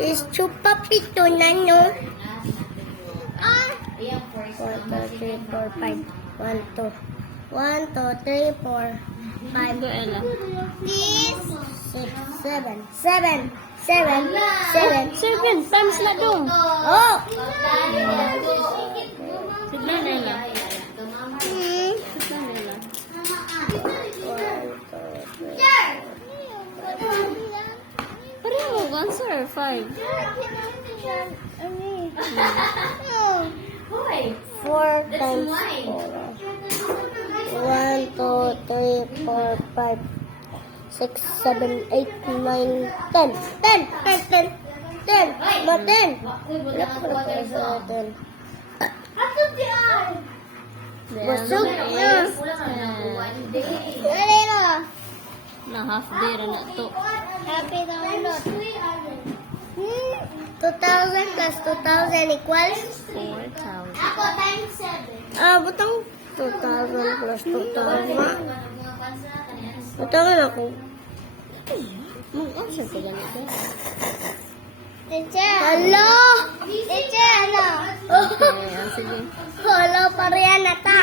is chupapito na, no? 1, 2, 3, 4, 5. 1, 2. 1, 2, 3, 4, 5. This. 6, 7. 7. 7. 7. 7 times na dong. Oh! Sigla nila. Hmm. Sigla nila. 1, 2, 3. Pareho, answer 5. 4 times 4. 1, 2, 3, 4, 5, 6, 7, 8, 9, 10. 10! 10! 10! 10! Mo 10! Wala ko na para sa 10. Busog na. Dali na. Na half day ra na to. Happy download. 2,000 plus 2,000 equals? 4,000. Ako times 7. Butang 2,000 plus 2,000. Butang ako. Mag-answer ka ganito. Teacher! Hello! Teacher, ano? Okay, sige. Hello, parehan na ta.